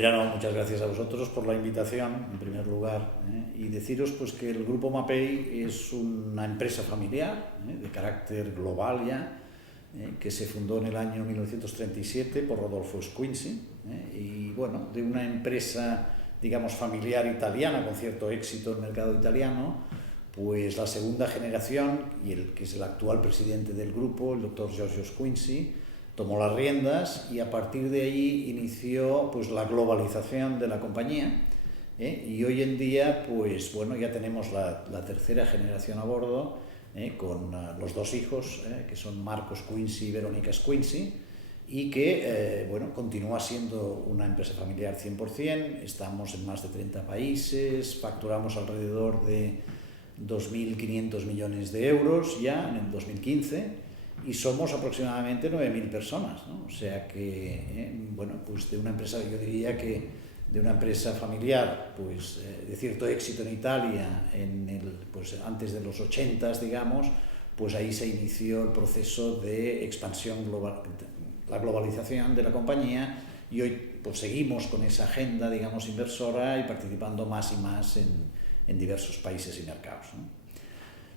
mira, no, muchas gracias a vosotros por la invitación, en primer lugar, y deciros pues que el Grupo Mapei es una empresa familiar, de carácter global ya, que se fundó en el año 1937 por Rodolfo Squincy, y bueno, de una empresa, digamos, familiar italiana con cierto éxito en el mercado italiano, pues la segunda generación, y el que es el actual presidente del grupo, el doctor Giorgio Squincy, tomó las riendas y a partir de ahí inició pues la globalización de la compañía, y hoy en día pues bueno, ya tenemos la tercera generación a bordo, con los dos hijos, que son Marcos Squincy y Verónica Squincy, y que bueno, continúa siendo una empresa familiar 100%, estamos en más de 30 países, facturamos alrededor de 2.500 millones de euros ya en el 2015, y somos aproximadamente 9.000 personas, ¿no? O sea que, bueno, pues de una empresa, yo diría que de una empresa familiar, pues de cierto éxito en Italia, pues antes de los 80s, digamos, pues ahí se inició el proceso de expansión global, la globalización de la compañía, y hoy pues seguimos con esa agenda, digamos, inversora y participando más y más en diversos países y mercados, ¿no?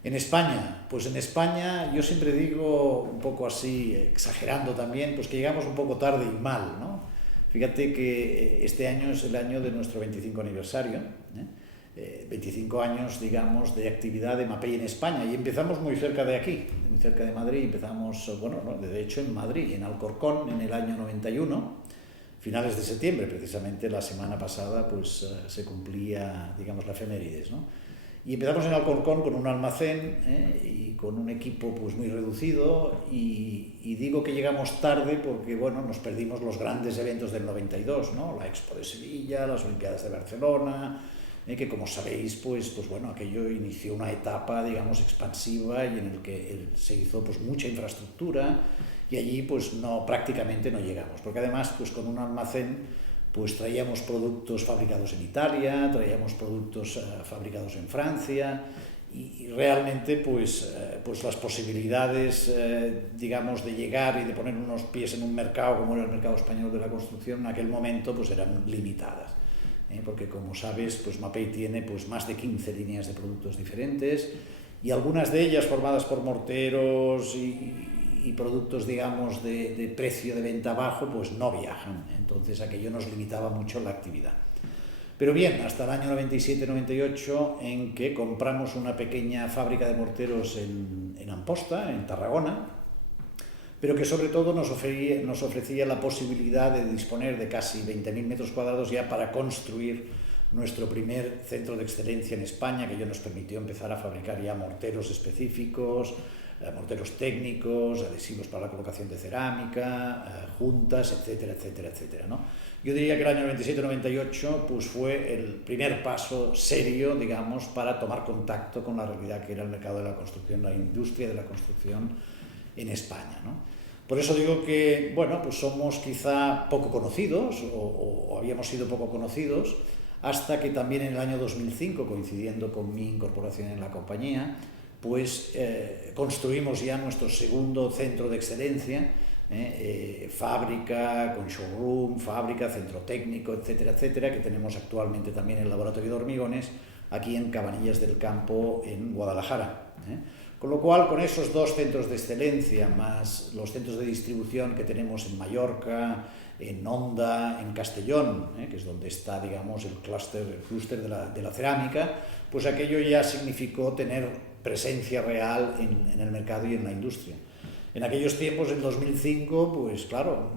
En España, pues en España yo siempre digo, un poco así, exagerando también, pues que llegamos un poco tarde y mal, ¿no? Fíjate que este año es el año de nuestro 25 aniversario, 25 años, digamos, de actividad de Mapei en España, y empezamos muy cerca de aquí, muy cerca de Madrid, empezamos, bueno, de hecho en Madrid, en Alcorcón, en el año 91, finales de septiembre, precisamente la semana pasada, pues se cumplía, digamos, la efemérides, ¿no? Y empezamos en Alcorcón con un almacén, y con un equipo pues muy reducido, y digo que llegamos tarde porque bueno, nos perdimos los grandes eventos del 92, ¿no? La Expo de Sevilla, las Olimpiadas de Barcelona, que como sabéis pues bueno, aquello inició una etapa, digamos, expansiva, y en el que se hizo pues mucha infraestructura, y allí pues prácticamente no llegamos, porque además pues con un almacén pues traíamos productos fabricados en Italia, traíamos productos fabricados en Francia, y realmente pues las posibilidades, digamos, de llegar y de poner unos pies en un mercado como era el mercado español de la construcción en aquel momento pues eran limitadas, porque como sabes pues Mapei tiene pues más de 15 líneas de productos diferentes, y algunas de ellas formadas por morteros y productos, digamos, de precio de venta bajo, pues no viajan. Entonces aquello nos limitaba mucho la actividad. Pero bien, hasta el año 97-98, en que compramos una pequeña fábrica de morteros en Amposta, en Tarragona, pero que sobre todo nos ofrecía la posibilidad de disponer de casi 20.000 metros cuadrados ya para construir nuestro primer centro de excelencia en España, que ya nos permitió empezar a fabricar ya morteros específicos, morteros técnicos, adhesivos para la colocación de cerámica, juntas, etcétera, etcétera, etcétera, ¿no? Yo diría que el año 97-98 pues fue el primer paso serio, digamos, para tomar contacto con la realidad que era el mercado de la construcción, la industria de la construcción en España, ¿no? Por eso digo que, bueno, pues somos quizá poco conocidos, o habíamos sido poco conocidos, hasta que también en el año 2005, coincidiendo con mi incorporación en la compañía, pues construimos ya nuestro segundo centro de excelencia, fábrica, con showroom, fábrica, centro técnico, etcétera, etcétera, que tenemos actualmente también en el laboratorio de hormigones, aquí en Cabanillas del Campo, en Guadalajara. Con lo cual, con esos dos centros de excelencia, más los centros de distribución que tenemos en Mallorca, en Onda, en Castellón, que es donde está, digamos, el clúster de la cerámica, pues aquello ya significó tener presencia real en el mercado y en la industria. En aquellos tiempos, en 2005, pues claro,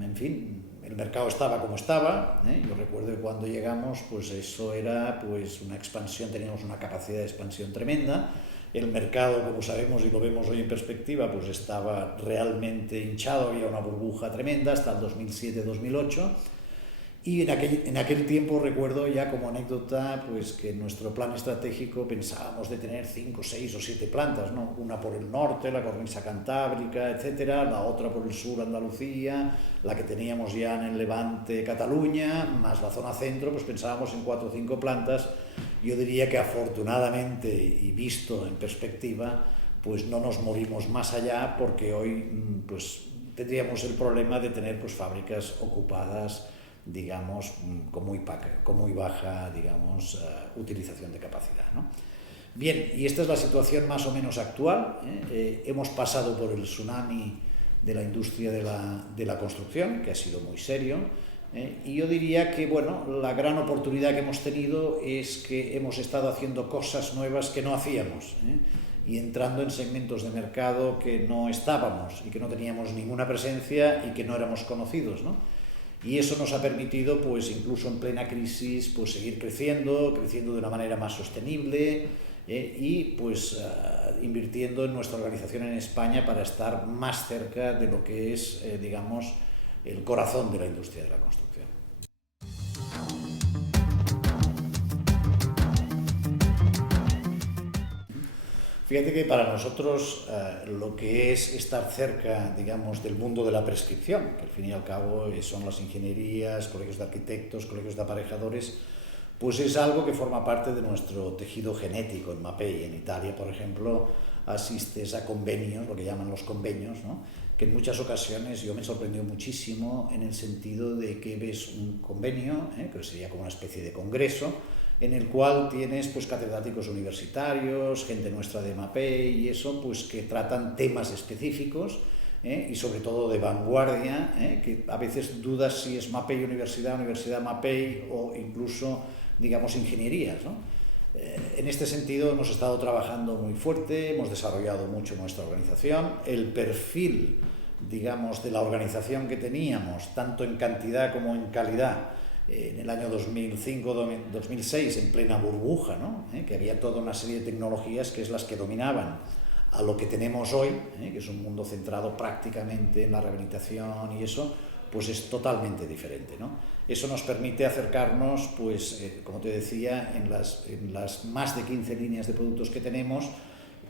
en fin, el mercado estaba como estaba, Yo recuerdo que cuando llegamos, pues eso era pues una expansión, teníamos una capacidad de expansión tremenda. El mercado, como sabemos y lo vemos hoy en perspectiva, pues estaba realmente hinchado, había una burbuja tremenda hasta el 2007-2008. Y en aquel tiempo recuerdo ya como anécdota pues que en nuestro plan estratégico pensábamos de tener 5, 6 o 7 plantas, ¿no? Una por el norte, la cornisa cantábrica, etcétera, la otra por el sur, Andalucía, la que teníamos ya en el Levante, Cataluña, más la zona centro, pues pensábamos en 4 o 5 plantas. Yo diría que afortunadamente y visto en perspectiva, pues no nos movimos más allá, porque hoy pues tendríamos el problema de tener pues fábricas ocupadas digamos, con muy baja, digamos, utilización de capacidad, ¿no? Bien, y esta es la situación más o menos actual. Hemos pasado por el tsunami de la industria de la construcción, que ha sido muy serio, y yo diría que, bueno, la gran oportunidad que hemos tenido es que hemos estado haciendo cosas nuevas que no hacíamos, y entrando en segmentos de mercado que no estábamos y que no teníamos ninguna presencia y que no éramos conocidos, ¿no? Y eso nos ha permitido, pues incluso en plena crisis, pues seguir creciendo de una manera más sostenible, y pues invirtiendo en nuestra organización en España para estar más cerca de lo que es, digamos, el corazón de la industria de la construcción. Fíjate que para nosotros lo que es estar cerca, digamos, del mundo de la prescripción, que al fin y al cabo son las ingenierías, colegios de arquitectos, colegios de aparejadores, pues es algo que forma parte de nuestro tejido genético. En Mapei, en Italia, por ejemplo, asistes a convenios, lo que llaman los convenios, ¿no? Que en muchas ocasiones yo me sorprendió muchísimo en el sentido de que ves un convenio, que sería como una especie de congreso, en el cual tienes pues catedráticos universitarios, gente nuestra de Mapei y eso, pues que tratan temas específicos, y sobre todo de vanguardia, que a veces dudas si es Mapei Universidad, Universidad Mapei o incluso, digamos, ingenierías, ¿no? En este sentido hemos estado trabajando muy fuerte, hemos desarrollado mucho nuestra organización, el perfil, digamos, de la organización que teníamos, tanto en cantidad como en calidad, en el año 2005-2006, en plena burbuja, ¿no? Que había toda una serie de tecnologías que es las que dominaban a lo que tenemos hoy, que es un mundo centrado prácticamente en la rehabilitación y eso, pues es totalmente diferente, ¿no? Eso nos permite acercarnos, pues, como te decía, en las más de 15 líneas de productos que tenemos,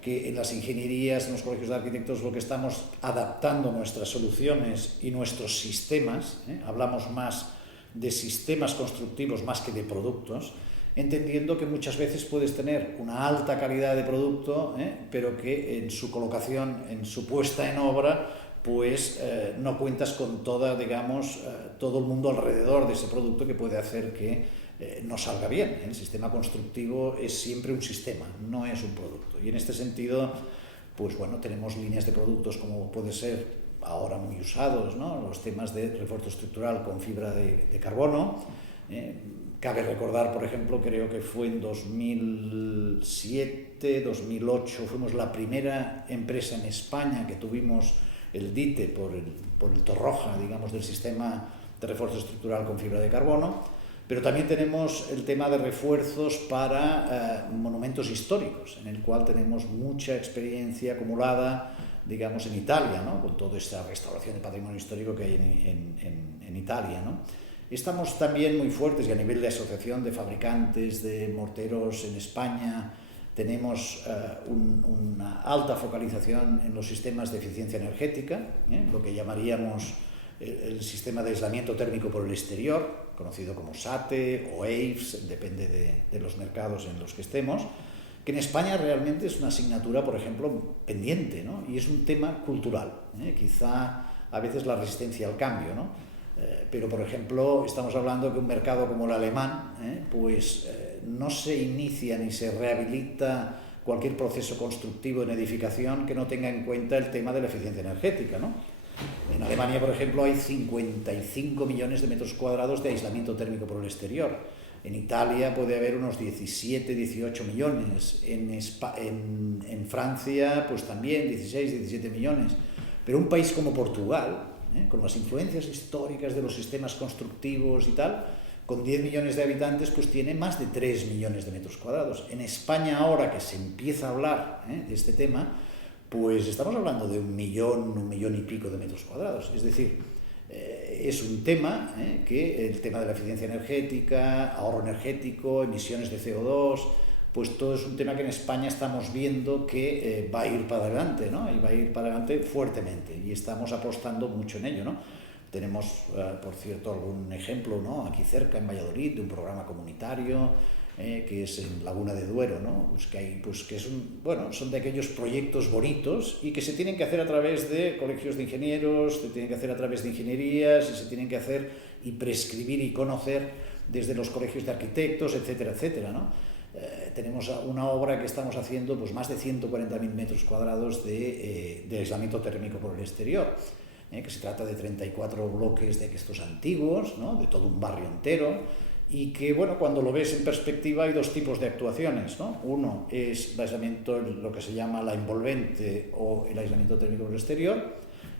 que en las ingenierías, en los colegios de arquitectos, lo que estamos adaptando nuestras soluciones y nuestros sistemas, hablamos más de sistemas constructivos más que de productos, entendiendo que muchas veces puedes tener una alta calidad de producto, pero que en su colocación, en su puesta en obra, pues no cuentas con toda, digamos, todo el mundo alrededor de ese producto que puede hacer que no salga bien. El sistema constructivo es siempre un sistema, no es un producto. Y en este sentido, pues bueno, tenemos líneas de productos como puede ser ahora muy usados, ¿no? Los temas de refuerzo estructural con fibra de carbono. Cabe recordar, por ejemplo, creo que fue en 2007, 2008, fuimos la primera empresa en España que tuvimos el DITE por el Torroja, digamos, del sistema de refuerzo estructural con fibra de carbono, pero también tenemos el tema de refuerzos para monumentos históricos, en el cual tenemos mucha experiencia acumulada, digamos, en Italia, ¿no? Con toda esta restauración de patrimonio histórico que hay en Italia, ¿no? Estamos también muy fuertes y a nivel de asociación de fabricantes de morteros en España tenemos una alta focalización en los sistemas de eficiencia energética, lo que llamaríamos el sistema de aislamiento térmico por el exterior, conocido como SATE o AIFS, depende de los mercados en los que estemos, que en España realmente es una asignatura, por ejemplo, pendiente, ¿no? Y es un tema cultural, quizá a veces la resistencia al cambio, ¿no? Pero, por ejemplo, estamos hablando que un mercado como el alemán, no se inicia ni se rehabilita cualquier proceso constructivo en edificación que no tenga en cuenta el tema de la eficiencia energética, ¿no? En Alemania, por ejemplo, hay 55 millones de metros cuadrados de aislamiento térmico por el exterior. En Italia puede haber unos 17, 18 millones. En Francia, pues también 16, 17 millones. Pero un país como Portugal, con las influencias históricas de los sistemas constructivos y tal, con 10 millones de habitantes, pues tiene más de 3 millones de metros cuadrados. En España, ahora que se empieza a hablar de este tema, pues estamos hablando de 1,000,000 y pico de metros cuadrados. Es decir, es un tema que el tema de la eficiencia energética, ahorro energético, emisiones de CO2, pues todo es un tema que en España estamos viendo que va a ir para adelante, ¿no? Y va a ir para adelante fuertemente y estamos apostando mucho en ello, ¿no? Tenemos, por cierto, algún ejemplo, ¿no? Aquí cerca, en Valladolid, de un programa comunitario que es en Laguna de Duero, ¿no? Pues que hay, pues que son de aquellos proyectos bonitos y que se tienen que hacer a través de colegios de ingenieros, se tienen que hacer a través de ingenierías y se tienen que hacer y prescribir y conocer desde los colegios de arquitectos, etcétera, etcétera, ¿no? Tenemos una obra que estamos haciendo, pues más de 140.000 metros cuadrados de aislamiento térmico por el exterior, que se trata de 34 bloques de estos antiguos, ¿no? De todo un barrio entero. Y que, bueno, cuando lo ves en perspectiva hay dos tipos de actuaciones, ¿no? Uno es el aislamiento, lo que se llama la envolvente o el aislamiento térmico por el exterior,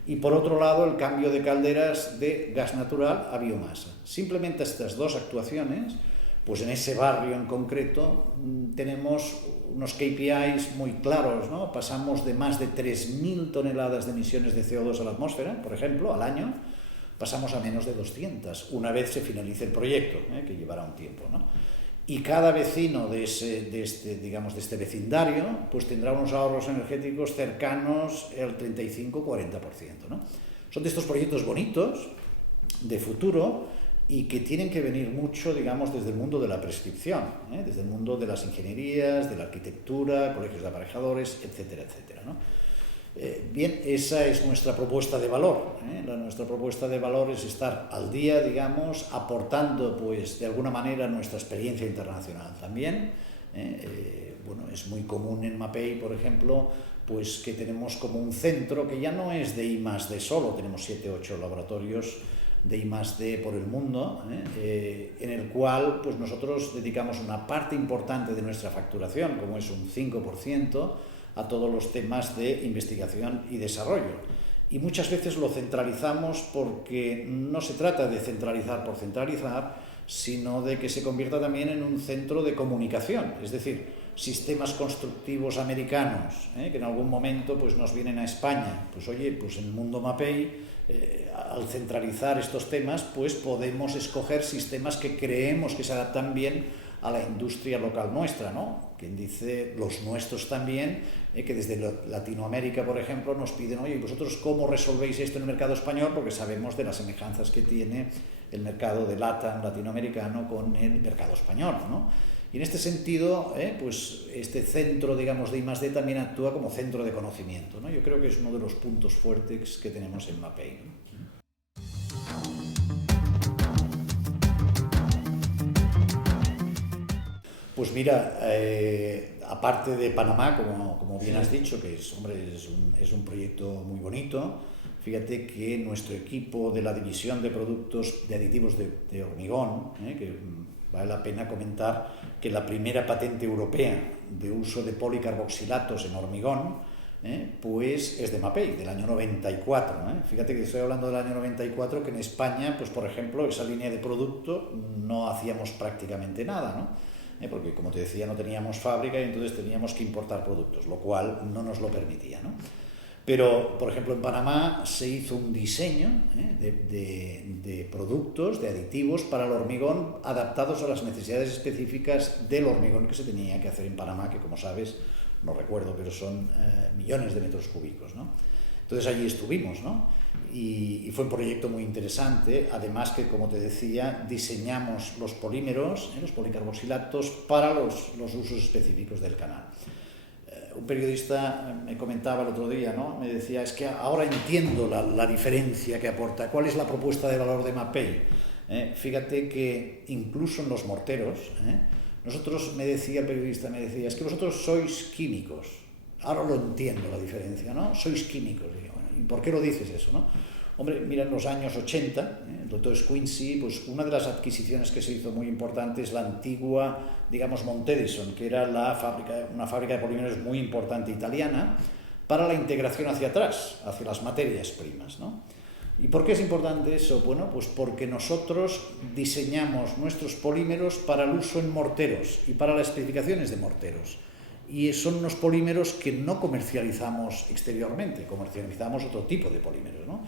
y por otro lado el cambio de calderas de gas natural a biomasa. Simplemente estas dos actuaciones, pues en ese barrio en concreto tenemos unos KPIs muy claros, ¿no? Pasamos de más de 3.000 toneladas de emisiones de CO2 a la atmósfera, por ejemplo, al año, pasamos a menos de 200, una vez se finalice el proyecto, que llevará un tiempo, ¿no? Y cada vecino de este vecindario pues tendrá unos ahorros energéticos cercanos al 35-40%, ¿no? Son de estos proyectos bonitos, de futuro, y que tienen que venir mucho, digamos, desde el mundo de la prescripción, desde el mundo de las ingenierías, de la arquitectura, colegios de aparejadores, etcétera, etcétera, ¿no? Bien, esa es nuestra propuesta de valor. Nuestra propuesta de valor es estar al día, digamos, aportando, pues, de alguna manera nuestra experiencia internacional también. Bueno, es muy común en MAPEI, por ejemplo, pues que tenemos como un centro que ya no es de I+D solo, tenemos 7 u 8 laboratorios de I+D por el mundo, en el cual pues nosotros dedicamos una parte importante de nuestra facturación, como es un 5%, a todos los temas de investigación y desarrollo. Y muchas veces lo centralizamos porque no se trata de centralizar por centralizar, sino de que se convierta también en un centro de comunicación, es decir, sistemas constructivos americanos, que en algún momento pues, nos vienen a España. Pues oye, pues en el mundo MAPEI, al centralizar estos temas, pues podemos escoger sistemas que creemos que se adaptan bien a la industria local nuestra, ¿no? Quien dice los nuestros también, que desde Latinoamérica, por ejemplo, nos piden, oye, ¿vosotros cómo resolvéis esto en el mercado español? Porque sabemos de las semejanzas que tiene el mercado de LATAM latinoamericano con el mercado español, ¿no? Y en este sentido, pues este centro, digamos, de I+D también actúa como centro de conocimiento, ¿no? Yo creo que es uno de los puntos fuertes que tenemos en MAPEI, ¿no? Pues mira, aparte de Panamá, como bien has dicho, que es un proyecto muy bonito, fíjate que nuestro equipo de la división de productos de aditivos de hormigón, que vale la pena comentar que la primera patente europea de uso de policarboxilatos en hormigón, pues es de MAPEI, del año 94. Fíjate que estoy hablando del año 94, que en España, pues por ejemplo, esa línea de producto no hacíamos prácticamente nada, ¿no? Porque, como te decía, no teníamos fábrica y entonces teníamos que importar productos, lo cual no nos lo permitía, ¿no? Pero, por ejemplo, en Panamá se hizo un diseño de productos, de aditivos para el hormigón adaptados a las necesidades específicas del hormigón que se tenía que hacer en Panamá, que, como sabes, no recuerdo, pero son millones de metros cúbicos, ¿no? Entonces allí estuvimos, ¿no? Y fue un proyecto muy interesante, además que, como te decía, diseñamos los polímeros, los policarboxilatos, para los usos específicos del canal. Un periodista me comentaba el otro día, ¿no? Me decía, es que ahora entiendo la diferencia que aporta. ¿Cuál es la propuesta de valor de MAPEI? Fíjate que incluso en los morteros, nosotros, me decía el periodista, es que vosotros sois químicos. Ahora lo entiendo la diferencia, ¿no? Sois químicos. Digo, bueno, ¿y por qué lo dices eso, no? Hombre, mira, en los años 80, el doctor Squincy, pues una de las adquisiciones que se hizo muy importante es la antigua, digamos, Montedison, que era una fábrica de polímeros muy importante italiana, para la integración hacia atrás, hacia las materias primas, ¿no? ¿Y por qué es importante eso? Bueno, pues porque nosotros diseñamos nuestros polímeros para el uso en morteros y para las especificaciones de morteros. Y son unos polímeros que no comercializamos exteriormente, comercializamos otro tipo de polímeros, ¿no?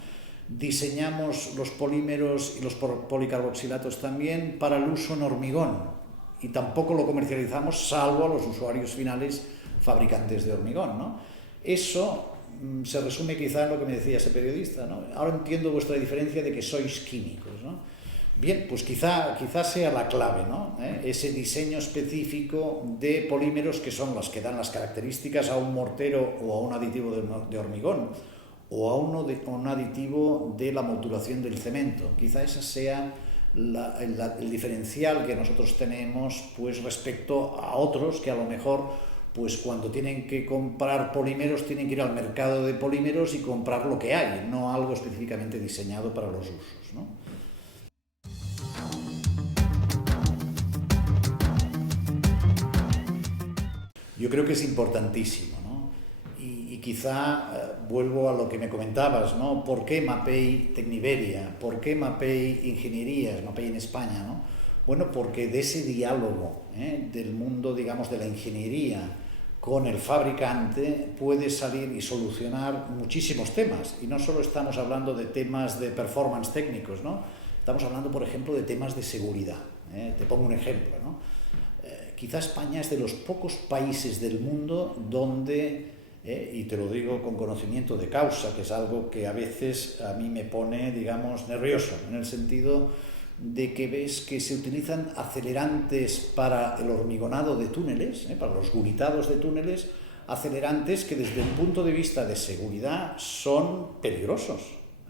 Diseñamos los polímeros y los policarboxilatos también para el uso en hormigón y tampoco lo comercializamos salvo a los usuarios finales fabricantes de hormigón, ¿no? Eso se resume quizá en lo que me decía ese periodista, ¿no? Ahora entiendo vuestra diferencia de que sois químicos, ¿no? Bien, pues quizá sea la clave, ¿no? Ese diseño específico de polímeros que son los que dan las características a un mortero o a un aditivo de hormigón o a un aditivo de la modulación del cemento. Quizá esa sea el diferencial que nosotros tenemos pues respecto a otros que a lo mejor pues cuando tienen que comprar polímeros tienen que ir al mercado de polímeros y comprar lo que hay, no algo específicamente diseñado para los usos, ¿no? Yo creo que es importantísimo, ¿no? Y quizá vuelvo a lo que me comentabas, ¿no? ¿Por qué Mapei Tecniberia? ¿Por qué Mapei Ingenierías? Mapei en España, ¿no? Bueno, porque de ese diálogo del mundo, digamos, de la ingeniería con el fabricante puede salir y solucionar muchísimos temas. Y no solo estamos hablando de temas de performance técnicos, ¿no? Estamos hablando, por ejemplo, de temas de seguridad. Te pongo un ejemplo, ¿no? Quizá España es de los pocos países del mundo donde, y te lo digo con conocimiento de causa, que es algo que a veces a mí me pone, digamos, nervioso, en el sentido de que ves que se utilizan acelerantes para el hormigonado de túneles, para los gunitados de túneles, acelerantes que desde un punto de vista de seguridad son peligrosos.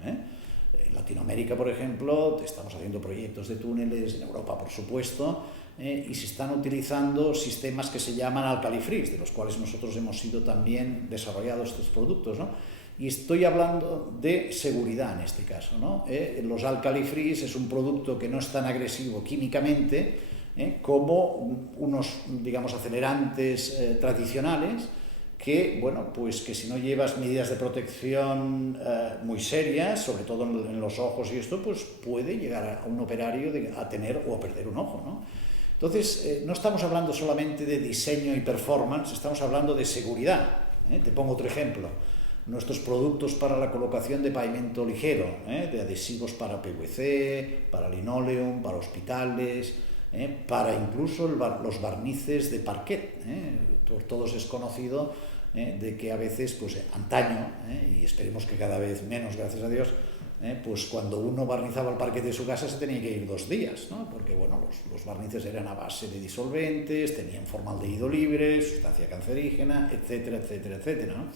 En Latinoamérica, por ejemplo, estamos haciendo proyectos de túneles, en Europa, por supuesto, y se están utilizando sistemas que se llaman alcalifrís, de los cuales nosotros hemos sido también desarrollados estos productos, ¿no? Y estoy hablando de seguridad en este caso, ¿no? Los alcalifrís es un producto que no es tan agresivo químicamente como unos, digamos, acelerantes tradicionales que, bueno, pues que si no llevas medidas de protección muy serias, sobre todo en los ojos y esto, pues puede llegar a un operario a tener o a perder un ojo, ¿no? Entonces, no estamos hablando solamente de diseño y performance, estamos hablando de seguridad. Te pongo otro ejemplo. Nuestros productos para la colocación de pavimento ligero, de adhesivos para PVC, para linoleum, para hospitales, para incluso los barnices de parquet. Por todos es conocido de que a veces, pues antaño, y esperemos que cada vez menos, gracias a Dios, pues cuando uno barnizaba el parquet de su casa se tenía que ir 2 días, ¿no? Porque bueno, los barnices eran a base de disolventes, tenían formaldehído libre, sustancia cancerígena, etcétera, etcétera, etcétera, ¿no?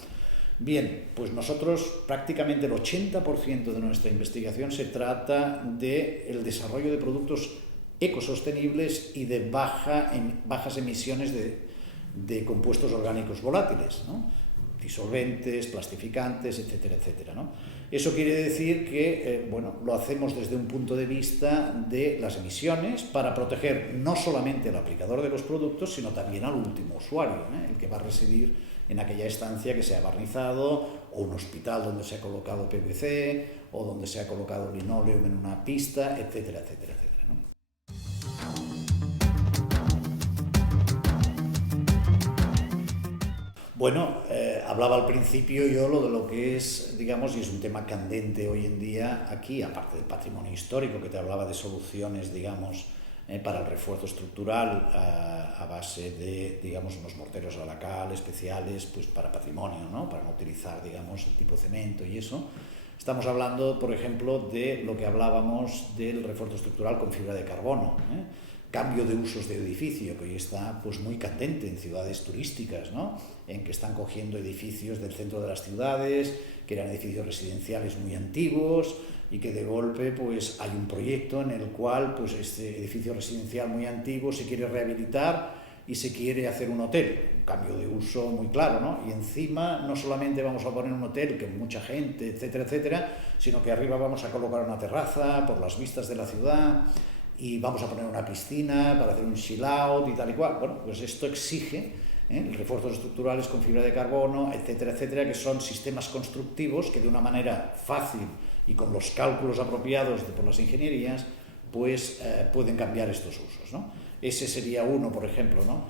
Bien, pues nosotros prácticamente el 80% de nuestra investigación se trata del desarrollo de productos ecosostenibles y de bajas emisiones de compuestos orgánicos volátiles, ¿no? Disolventes, plastificantes, etcétera, etcétera, ¿no? Eso quiere decir que bueno, lo hacemos desde un punto de vista de las emisiones para proteger no solamente al aplicador de los productos, sino también al último usuario, el que va a residir en aquella estancia que se ha barnizado, o un hospital donde se ha colocado PVC, o donde se ha colocado linoleum en una pista, etcétera, etcétera, etcétera, ¿no? Bueno, hablaba al principio yo lo que es, digamos, y es un tema candente hoy en día aquí, aparte del patrimonio histórico, que te hablaba de soluciones, digamos, para el refuerzo estructural a base de, digamos, unos morteros a la cal especiales, pues para patrimonio, ¿no? Para no utilizar, digamos, el tipo cemento y eso. Estamos hablando, por ejemplo, de lo que hablábamos del refuerzo estructural con fibra de carbono, cambio de usos de edificio, que hoy está pues muy candente en ciudades turísticas, ¿no? En que están cogiendo edificios del centro de las ciudades, que eran edificios residenciales muy antiguos, y que de golpe pues hay un proyecto en el cual pues este edificio residencial muy antiguo se quiere rehabilitar y se quiere hacer un hotel, un cambio de uso muy claro, ¿no? Y encima no solamente vamos a poner un hotel que mucha gente, etcétera, etcétera, sino que arriba vamos a colocar una terraza por las vistas de la ciudad y vamos a poner una piscina para hacer un chill out y tal y cual. Bueno, pues esto exige refuerzos estructurales con fibra de carbono, etcétera, etcétera, que son sistemas constructivos que de una manera fácil y con los cálculos apropiados por las ingenierías, pues pueden cambiar estos usos, ¿no? Ese sería uno, por ejemplo, ¿no?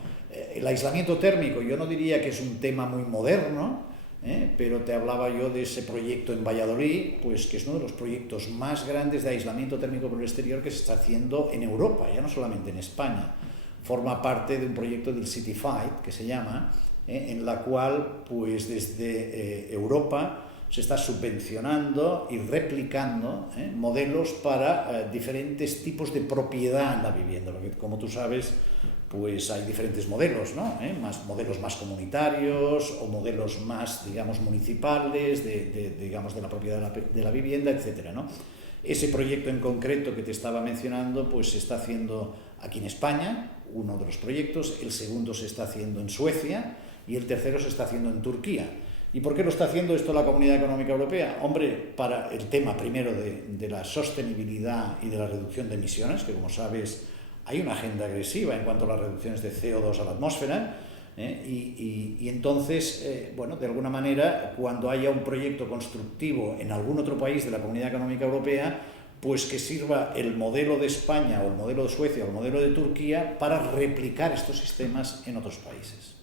El aislamiento térmico, yo no diría que es un tema muy moderno, pero te hablaba yo de ese proyecto en Valladolid, pues que es uno de los proyectos más grandes de aislamiento térmico por el exterior que se está haciendo en Europa, ya no solamente en España. Forma parte de un proyecto del Cityfight, que se llama, en la cual, pues desde Europa, se está subvencionando y replicando modelos para diferentes tipos de propiedad en la vivienda. Porque, como tú sabes, pues hay diferentes modelos, ¿no? Modelos más comunitarios o modelos más, digamos, municipales, digamos, de la propiedad de la vivienda, etcétera, ¿no? Ese proyecto en concreto que te estaba mencionando, pues se está haciendo aquí en España, uno de los proyectos, el segundo se está haciendo en Suecia y el tercero se está haciendo en Turquía. ¿Y por qué lo está haciendo esto la Comunidad Económica Europea? Hombre, para el tema primero de la sostenibilidad y de la reducción de emisiones, que como sabes hay una agenda agresiva en cuanto a las reducciones de CO2 a la atmósfera, y entonces, bueno, de alguna manera, cuando haya un proyecto constructivo en algún otro país de la Comunidad Económica Europea, pues que sirva el modelo de España o el modelo de Suecia o el modelo de Turquía para replicar estos sistemas en otros países.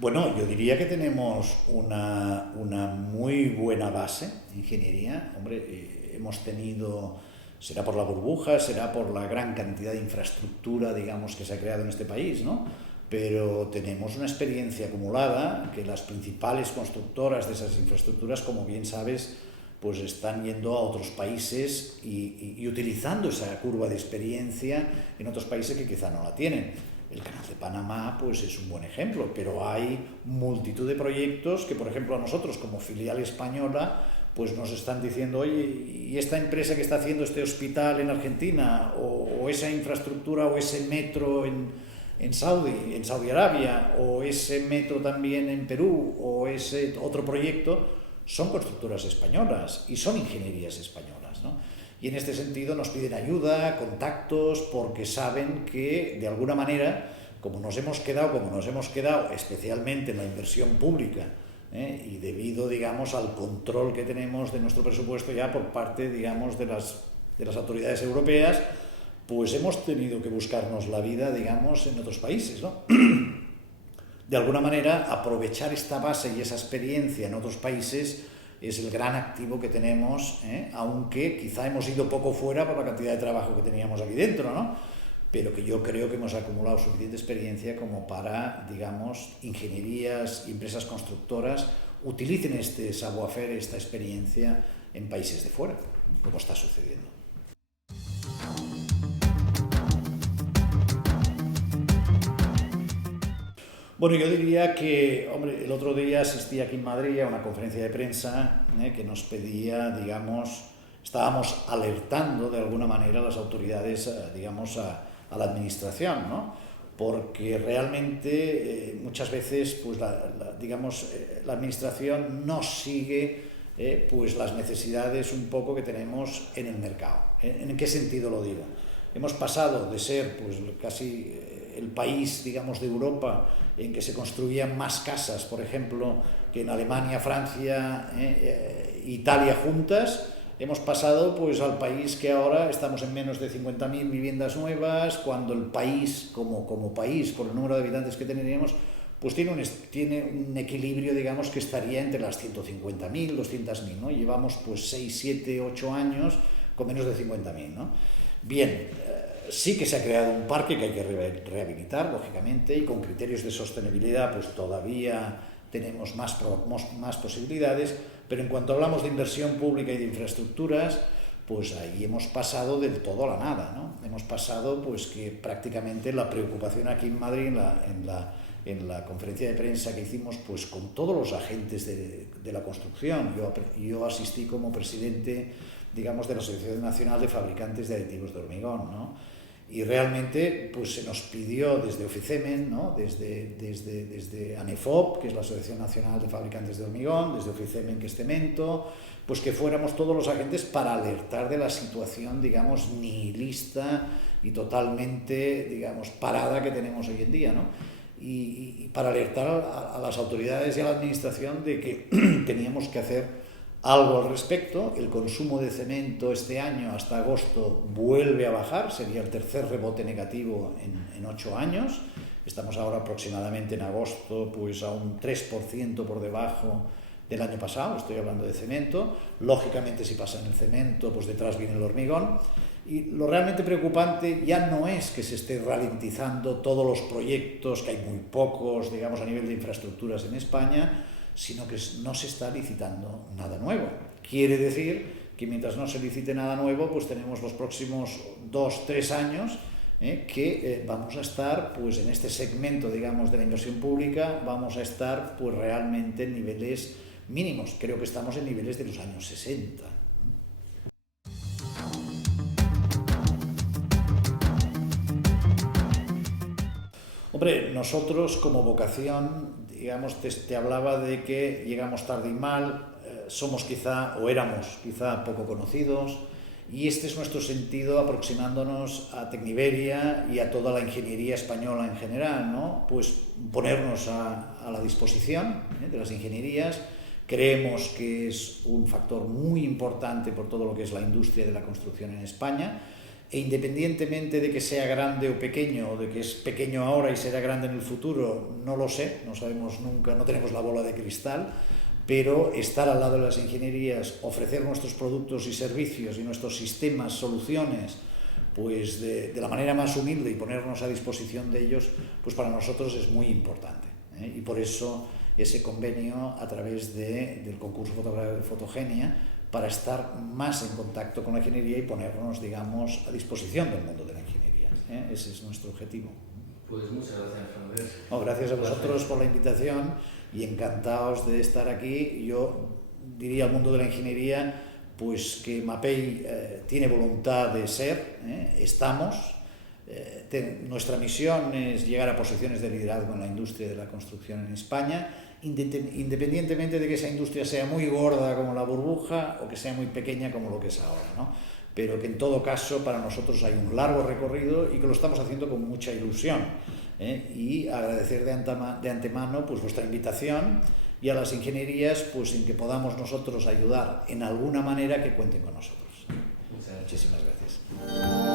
Bueno, yo diría que tenemos una muy buena base de ingeniería. Hombre, hemos tenido, será por la burbuja, será por la gran cantidad de infraestructura, digamos, que se ha creado en este país, ¿no? Pero tenemos una experiencia acumulada que las principales constructoras de esas infraestructuras, como bien sabes, pues están yendo a otros países y utilizando esa curva de experiencia en otros países que quizá no la tienen. El Canal de Panamá pues es un buen ejemplo, pero hay multitud de proyectos que, por ejemplo, a nosotros como filial española pues nos están diciendo, oye, ¿y esta empresa que está haciendo este hospital en Argentina o esa infraestructura o ese metro en Saudi Arabia o ese metro también en Perú o ese otro proyecto? Son constructoras españolas y son ingenierías españolas, ¿no? Y en este sentido nos piden ayuda, contactos, porque saben que de alguna manera, como nos hemos quedado especialmente en la inversión pública, y debido, digamos, al control que tenemos de nuestro presupuesto ya por parte, digamos, de las autoridades europeas, pues hemos tenido que buscarnos la vida, digamos, en otros países, ¿no? De alguna manera, aprovechar esta base y esa experiencia en otros países es el gran activo que tenemos, aunque quizá hemos ido poco fuera por la cantidad de trabajo que teníamos aquí dentro, ¿no? Pero que yo creo que hemos acumulado suficiente experiencia como para, digamos, ingenierías y empresas constructoras utilicen este savoir-faire, esta experiencia en países de fuera, como está sucediendo. Bueno, yo diría que, hombre, el otro día asistí aquí en Madrid a una conferencia de prensa que nos pedía, digamos, estábamos alertando de alguna manera a las autoridades, digamos, a la administración, ¿no? Porque realmente muchas veces, pues, digamos, la administración no sigue pues las necesidades un poco que tenemos en el mercado. ¿En qué sentido lo digo? Hemos pasado de ser, pues, casi el país, digamos, de Europa en que se construían más casas, por ejemplo, que en Alemania, Francia, Italia juntas. Hemos pasado pues al país que ahora estamos en menos de 50.000 viviendas nuevas, cuando el país, como país, por el número de habitantes que tendríamos, pues tiene un equilibrio, digamos, que estaría entre las 150.000, 200.000, ¿no? Llevamos pues 6, 7, 8 años con menos de 50.000, ¿no? Bien, sí que se ha creado un parque que hay que rehabilitar, lógicamente, y con criterios de sostenibilidad pues todavía tenemos más posibilidades, pero en cuanto hablamos de inversión pública y de infraestructuras, pues ahí hemos pasado del todo a la nada, ¿no? Hemos pasado pues que prácticamente la preocupación aquí en Madrid, en la conferencia de prensa que hicimos pues con todos los agentes de la construcción. Yo asistí como presidente, digamos, de la Asociación Nacional de Fabricantes de Aditivos de Hormigón, ¿no? Y realmente pues se nos pidió desde Oficemen, ¿no? desde ANEFOP, que es la Asociación Nacional de Fabricantes de Hormigón, desde Oficemen, que es Cemento, pues que fuéramos todos los agentes para alertar de la situación, digamos, nihilista y totalmente, digamos, parada que tenemos hoy en día, ¿no? Y para alertar a las autoridades y a la administración de que teníamos que hacer algo al respecto. El consumo de cemento este año hasta agosto vuelve a bajar, sería el tercer rebote negativo en 8 años. Estamos ahora aproximadamente en agosto pues a un 3% por debajo del año pasado, estoy hablando de cemento. Lógicamente, si pasa en el cemento, pues detrás viene el hormigón. Y lo realmente preocupante ya no es que se esté ralentizando todos los proyectos, que hay muy pocos, digamos, a nivel de infraestructuras en España, sino que no se está licitando nada nuevo. Quiere decir que mientras no se licite nada nuevo, pues tenemos los próximos 2-3 años que vamos a estar, pues en este segmento, digamos, de la inversión pública, vamos a estar pues realmente en niveles mínimos. Creo que estamos en niveles de los años 60. Hombre, nosotros como vocación, digamos, te hablaba de que llegamos tarde y mal, somos quizá, o éramos quizá poco conocidos, y este es nuestro sentido aproximándonos a Tecniberia y a toda la ingeniería española en general, ¿no? Pues ponernos a la disposición de las ingenierías. Creemos que es un factor muy importante por todo lo que es la industria de la construcción en España, e independientemente de que sea grande o pequeño, o de que es pequeño ahora y será grande en el futuro, no lo sé, no sabemos nunca, no tenemos la bola de cristal, pero estar al lado de las ingenierías, ofrecer nuestros productos y servicios y nuestros sistemas, soluciones, pues de la manera más humilde y ponernos a disposición de ellos, pues para nosotros es muy importante. Y por eso ese convenio a través del concurso Fotogenia, para estar más en contacto con la ingeniería y ponernos, digamos, a disposición del mundo de la ingeniería. Ese es nuestro objetivo. Pues muchas gracias, Andrés. No, gracias a vosotros por la invitación y encantados de estar aquí. Yo diría al mundo de la ingeniería pues que Mapei tiene voluntad de ser, estamos. Nuestra misión es llegar a posiciones de liderazgo en la industria de la construcción en España, independientemente de que esa industria sea muy gorda como la burbuja o que sea muy pequeña como lo que es ahora, ¿no? Pero que en todo caso para nosotros hay un largo recorrido y que lo estamos haciendo con mucha ilusión, y agradecer de antemano pues vuestra invitación y a las ingenierías pues en que podamos nosotros ayudar en alguna manera, que cuenten con nosotros. Muchísimas gracias.